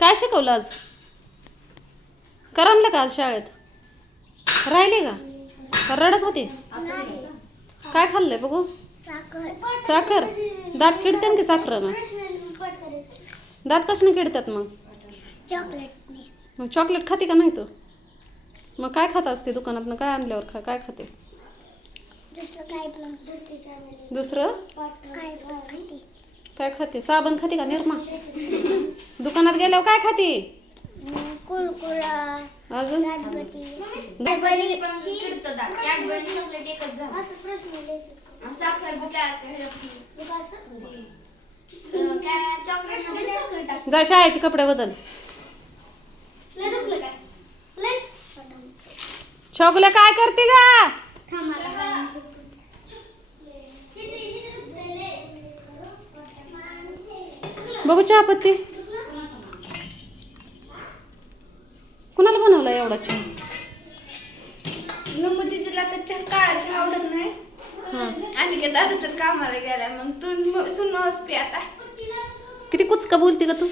काय शिकवलं आज? करमलं का आज शाळेत? राहिले का? रडत होती? काय खाल्लंय बघू? साखर. दात किडते की साखरनं? दात कशाने किडतात मग? मग चॉकलेट खाते का नाही तू? मग काय खात असते दुकानातनं? काय आणल्यावर खा? काय खाते? दुसरं काय काय खाते? काय खाते साबण खाते का निर्मा? दुकानात गेल्यावर काय खाते? अं, कुरकुरा अजून? दाटबटी कॅडबरी पण किडतं दात. कॅडबरी चॉकलेट एकच झालं. असं प्रश्न लिहायचे आणि साखर बी काय काय होती. अं, काय चॉकलेटमध्ये साखर टाक. जा शाळेचे कपडे बदल लय दुखलं काय? लयच? छोगले काय करते का थांब मला. बघू चहा पत्ती. कुणाला बनवला एवढा चहा? नम्र दीदीला तर चहा काळा चहा आवडत नाही. आणि काय दादा तर कामाला गेला मग तू सुनवास पी आता. किती कुचका बोलते का तू?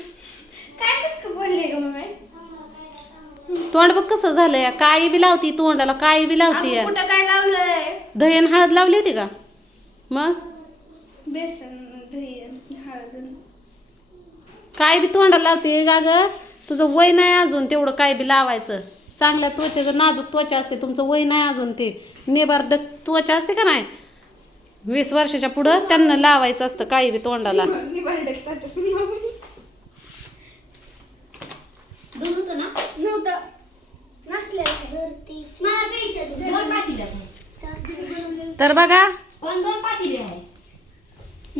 काय कस का बोलले मम्मी? तोंड बघ कसं झालंय. काळी बी लावती तोंडाला काळी बी लावती. कुठं काय लावलंय? दही आणि हळद लावली होती का? मग? बेसन दही. काय बी तोंडाला लावते का ग. तुझं वय नाही अजून तेवढं काय बी लावायचं. चांगल्या त्वचेचं नाजूक त्वचा असते तुमचं वय नाही अजून ते. नेबार त्वचा असते का नाही? वीस वर्षाच्या पुढं त्यांना लावायचं असतं काही बी तोंडाला. तर बघा. पण दोन पातीले आहे.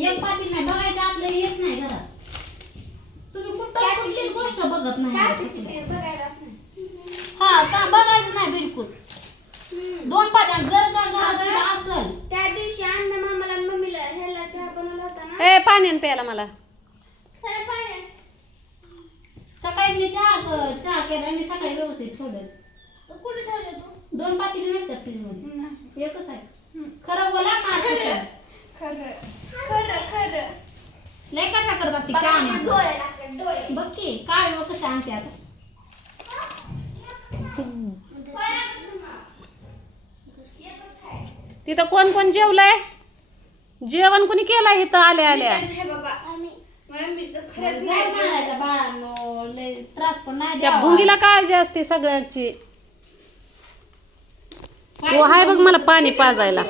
एक पातील नाही बघायचं आपलं हेच नाही घरात. तुम्ही कुठं कुठलीच गोष्ट बघत नाही हा का? बघायचं नाही बिलकुल. दोन पात्या जर का घरात. असल. त्या दिवशी अण्णा मामाला आणि मम्मीला ह्याला चहा बनवला होता ना? ए पाणी आण प्यायला मला. सर पाणी सकाळी मी चहा क- चहा केला मी सकाळी व्यवस्थित ठेवलं. कुठे ठेवले तू? दोन पातीले नाहीत का फ्रीजमध्ये नाही. एकच आहे. खरं बोला माझं खरं खरं खरं लय कटा करत असते बघा, काय लागतात डोळे बघ की काय व कसं आणते आता. तिथं कोण कोण जेवलंय? जेवण कोणी केलंय इथं आल्या आल्या? हे त्रास पण नाही त्या. भुंगीला काळजी असते सगळ्यांची. हो हाय बघ मला पाणी पाजायला.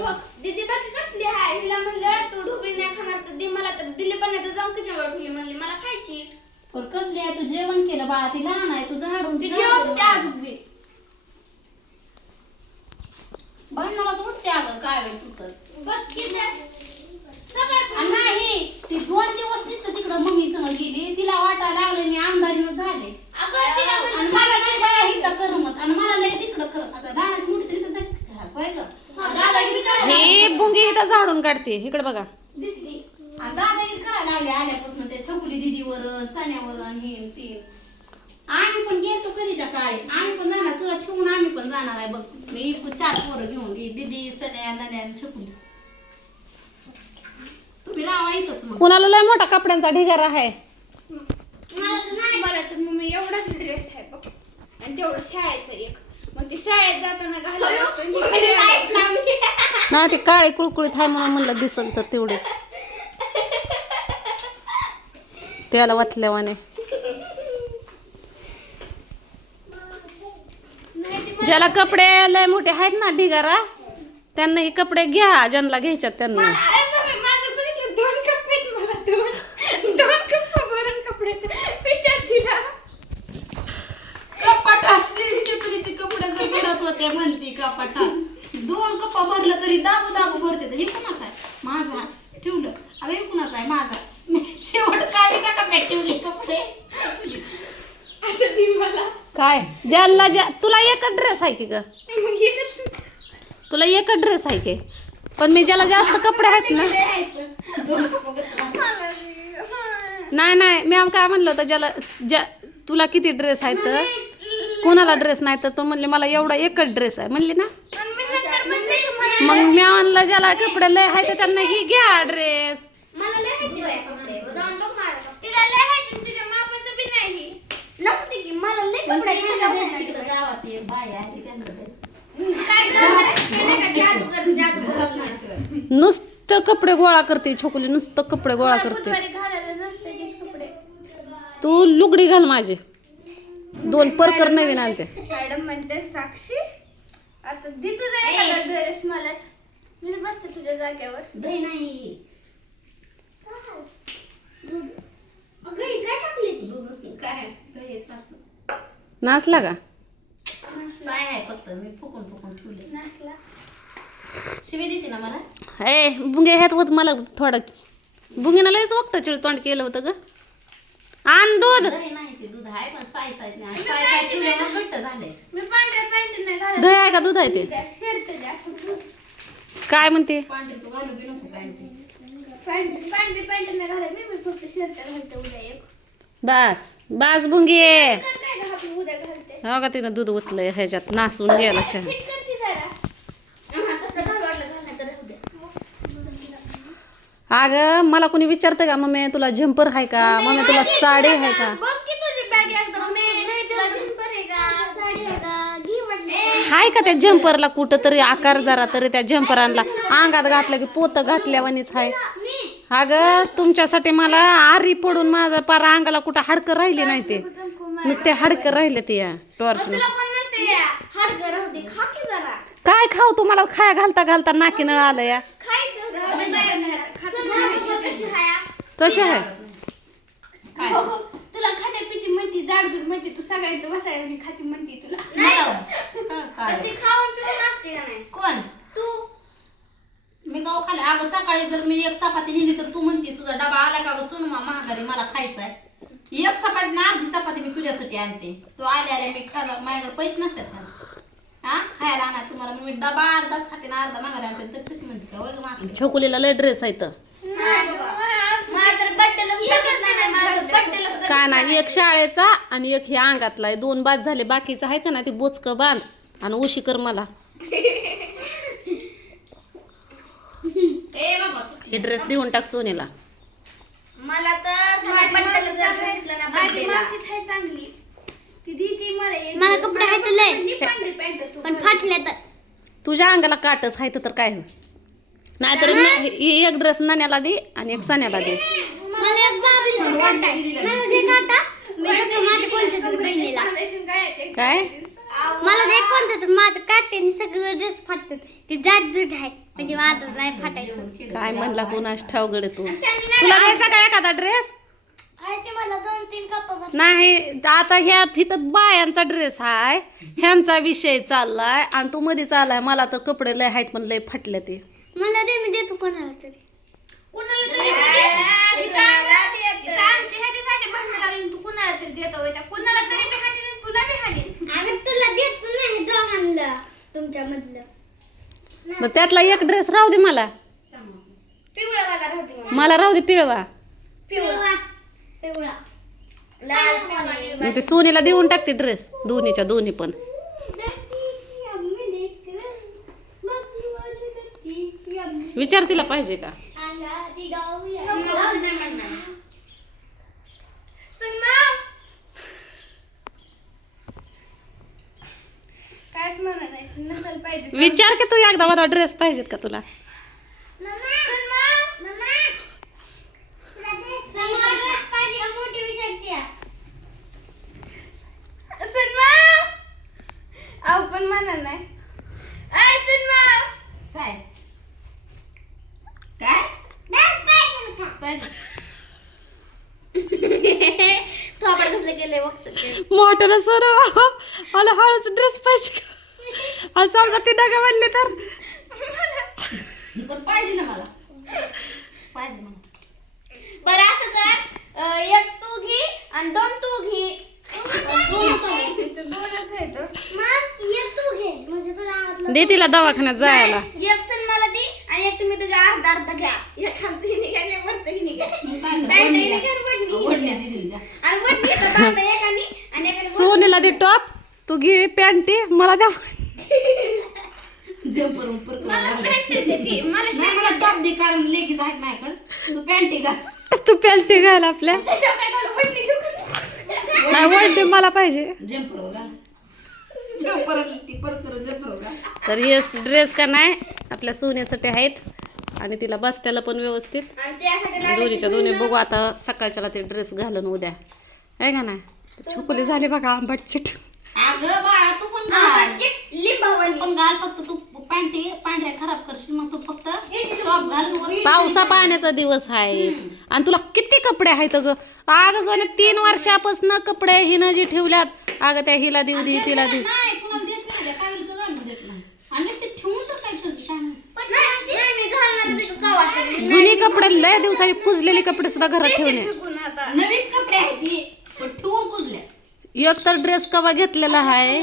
दीदी बाकी कसली हिला म्हणलं तू ढोबळी नाही खाणार तर दे मला तर दिली पण नाही तर जाऊन किचनवर ठेवली म्हणली मला खायची. पण कसली आहे तू जेवण केलं बाळा? ती लहान आहे तू झाडून ती जेवत होती आज बी भांडणालाच उठते अगं काय वेळ तू तर. बघ आणि नाही ती दोन दिवस नुसतं तिकडं मम्मी संग गेली. तिला वाटायला लागलं मी आमदारीनं झाले. अगं तिला आणि मला नाही बाया इथं करमत. आणि मला लय तिकडं करत आता लहानाची मोठी तरी तर जायचं घरात, होय गं? दादागिरी करायला ही भुंगी इथं झाडून काढते. इकडे बघा. दिसली. आणि दादागिरी करायला लागले आल्यापासून. छकुली दीदीवर सण्यावर आणि हे ते. आम्ही पण गेलतो कधीच्या काळी. आम्ही पण जाणार तुला ठेवून आम्ही पण जाणार आहे बघ. मी चार पोरं घेऊन ही दीदी सण्या नन्या आणि छकुली. तुम्ही राहा इथंच मग. कुणाला लय मोठा कपड्यांचा ढिगारा आहे? मला तर नाही. मला तर मम्मी एवढाच ड्रेस आहे बघ. आणि तेवढं शाळेचं एक. मग ते शाळेत जाताना घालायला लावली. नाही ते काळे कुळकुळीत आहे म्हणून म्हणलं दिसल तर तेवढेच. त्याला वाचल्यावाने ज्याला कपडे लय मोठे आहेत ना ढिगारा त्यांना हे कपडे घ्या ज्यांना घ्यायच्यात त्यांना अरे मम्मी, माझं बघितलं दोन कप आहेत मला दोन दोन कप भरून कपडे विचार तिला कपाटात छकुलीचे कपडे जर भरत होते म्हणती कपाटात दोन कप्पा भरलं तरी दाबू दाबू भरते तर हे कुणाचं आहे माझा ठेवलं अगं हे कुणाचं आहे माझा मी शेवट काळीच्या कप्प्यात ठेवले कपडे आता ती मला काय ज्याला ज्या तुला एकच ड्रेस आहे की ग? तुला एकच ड्रेस आहे की? पण मी ज्याला जास्त कपडे आहेत ना नाही नाही मी आम काय म्हणलं होतं ज्याला ज्या तुला किती ड्रेस आहेत? तर कोणाला ड्रेस नाही तर तू म्हणले मला एवढा एकच ड्रेस आहे. म्हणली ना? मग मी म्हणलं ज्याला कपडे लय आहे तर त्यांना ही घ्या ड्रेस मला लय माहिती बाई कपडे जाऊन बघ मला तिला लय माहिती तिच्या मापाचं बी नाही नको ते की मला लय पण कपडे काही इथं नाही गावात द्यायचं तिकडं गावात ये बाय आहे त्यांना द्यायचं. काय करायचं नाही का जादूगर जादूगर नाही नुसतं कपडे गोळा करते छोकुली नुसतं कपडे गोळा करते. तू लुगडी घाल माझी. दोन परकर नवीन आणते. मॅडम म्हणते साक्षी आता दे तुझा एखादा ड्रेस मलाच. मी बसते तुझ्या जागेवर. दही नाही नाचला का? साय आहे फक्त मी फुकून फुकून ठेवले नसला शिवी देते ना मला ए बुंगे ह्यात होत मला थोडं. बुंगीनं लयच वक्त चिळ तोंड केलं होतं ग. आण दूध. दही नाही ते दूध आहे पण साय साय नाही. साय साय ठेवल्यावर घट्ट झालंय. मी पांढऱ्या पॅन्ट नाही घालत. दही आहे का दूध आहे ते? फिरते द्या. काय म्हणते? पांढरी तू घालू बी नको पॅन्ट पॅन्ट पांढरी पॅन्ट नाही घालत मी. मी फक्त शर्ट घालते उद्या एक. बस बस बुंगे तर काय घालते उद्या घालते हो का तिनं दूध ओतलंय ह्याच्यात नासून गेला हा, द्या. अगं मला कोणी विचारतं का मम्मी तुला झंपर आहे का? मम्मी तुला साडी आहे का हाय का त्या जम्परला कुठं तरी आकार जरा तरी त्या जम्परांना अंगात घातलं की पोतं घातल्यावानीच आहे अगं तुमच्यासाठी मला आरी पडून माझं पार अंगाला कुठं हाडकं राहिले नाही ते. नुसते हाडकं राहिले ते या टॉर्च तुला कोण म्हणते हाड गरम होते खा की जरा. काय खाऊ तुम्हाला? खाया घालता घालता नाकी नळ आलं या. नाही कशी आहे? कसे आहे? हो, हो. तुला खाते पिती म्हणती जाडजूड म्हणते तू सगळ्यांचं बसायला मी खाती म्हणते तुला. ती खाऊन पिऊन असते का नाही? कोण? तू. मी गाव खाली अगं सकाळी जर मी एक चपाती नेली तर तू म्हणते तुझा डबा आला का गं? सोनू मा महागारी मला खायचा आहे एक चपाती ना अर्धी चपाती मी तुझ्यासाठी आणते. तू आले आले मी खायला माझ्याकडे पैसे नसतात का हा? खायला आणा तुम्हाला मी डबा अर्धाच खाते ना अर्धा तर म्हणते का मागली छोकुलीला लय ड्रेस आहे तर. नाही गं. मला तर बड्डेला सुद्धा नाही मला तर बड्डेला सुद्धा काय नाही. एक शाळेचा आणि एक हे अंगातला. आहे दोन बाद झाले बाकीचं आहे का ना ते बोचकं बांध आणि उशी कर मला. ए बाबा. हे ड्रेस देऊन टाक सोनीला. मला तर आहे चांगली. ती मला एक मला कपडे आहेत लय. म्हणली पांढरी पॅन्ट तू पण फाटले तर. तुझ्या अंगाला काटच आहे तर काय हो नाहीतर न- ही एक ड्रेस नाण्याला दे आणि एक सण्याला दे. मला एक बाबलीचा काटा आहे. मला ते काटा? मी देतो माझ्या कोणत्या तरी बहिणीला. बांधायची गळ्यात काय? मला दे कोणतं तर. माझं काटे आणि सगळं ड्रेस फाटतात. ते जाट जुट आहे. म्हणजे माझं नाही फाटायचं. काय म्हणला कोणास ठावगडे तू. तुला घ्यायचा का एखादा ड्रेस नाही आता ह्या फिथं बायांचा ड्रेस हाय. ह्यांचा विषय चाललाय आणि तू मध्ये चाललाय. मला तर कपडे लय आहेत पण लय फाटले ते. मला दे मी देतो कोणाला तरी. मग त्यातला एक ड्रेस राहू दे मला. मला. मला राहू दे पिळवा. पिवळा. पिवळा लाल ते सोनीला देऊन टाकते ड्रेस दोन्हीच्या दोन्ही पण. विचार तिला पाहिजे का? विचार की तू एकदा मला ड्रेस पाहिजेत का तुला सन्मा अहो पण म्हणत नाही आय सन्मा काय काय पाहिजे थोबड घातले गेले वक्त मोठ्याला सर. मला हळूच ड्रेस पाहिजे आणि समजा ती नका म्हणली तर. पण पाहिजे ना मला. पाहिजे मला बरं असं कर एक तू घे आणि दोन तू घे. म्हणजे दे तिला दवाखान्यात जायला. एक सण मला दे आणि एक तुम्ही तुझ्या अर्धा अर्धा घ्या. एक खालती निघा एक वरती निघा. आणि वडणी ओढण्या निघा. दिली द्या. आणि वडणी येतं बांधा एकाने आणि सोनीला दे टॉप तू घे पॅन्टी मला द्या. जम्पर मला. मला मला टॉप दे. कारण लेगीज आहेत माझ्याकडे. तू पॅन्टी घाल. तू पॅन्टी घाल आपल्या. नाही वळते मला पाहिजे. जम्पर घाल. तर हे ड्रेस का नाही आपल्या सोन्यासाठी आहेत. आणि तिला बसत्याला पण व्यवस्थित. दोन्हीच्या दोन्ही बघू आता सकाळच्याला ते ड्रेस घालून उद्या. आहे का नाही? छकुली झाली बघा आंबट चिट अगं बाळा तू पण घाल. लिंबावली. पण घाल फक्त तू पॅन्टी पांढऱ्या खराब करशील मग तू फक्त टॉप घाल वर- पावसा पाण्याचा दिवस आहे. आणि तुला किती कपडे आहेत ग अगं सोने तीन वर्षापासून कपडे हिनं जी ठेवल्यात. अगं त्या हिला देऊ दे तिला देऊ. नाही कुणाला देत नाही त्या कावीळचं घालून देत नाही. आणि ते ठेवून तर काय करते शाळा नाही मी घालणार नाही कवा तरी. जुनी कपडे लय दिवसाची कुजलेले कपडे सुद्धा घरात ठेवले. फेकून आता. नवीच कपडे आहेत. एक तर ड्रेस कवा घेतलेला आहे.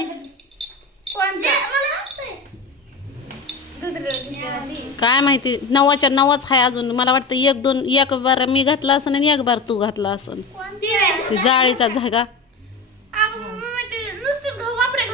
काय माहिती नवाच्या नवाच आहे अजून. मला वाटतं एक दोन एक बार मी घातला असन आणि एक बार तू घातला असन. कोणती आहे? ती जाळीचा जागा अगं मम्मी ते नुसतं घाऊ वापरे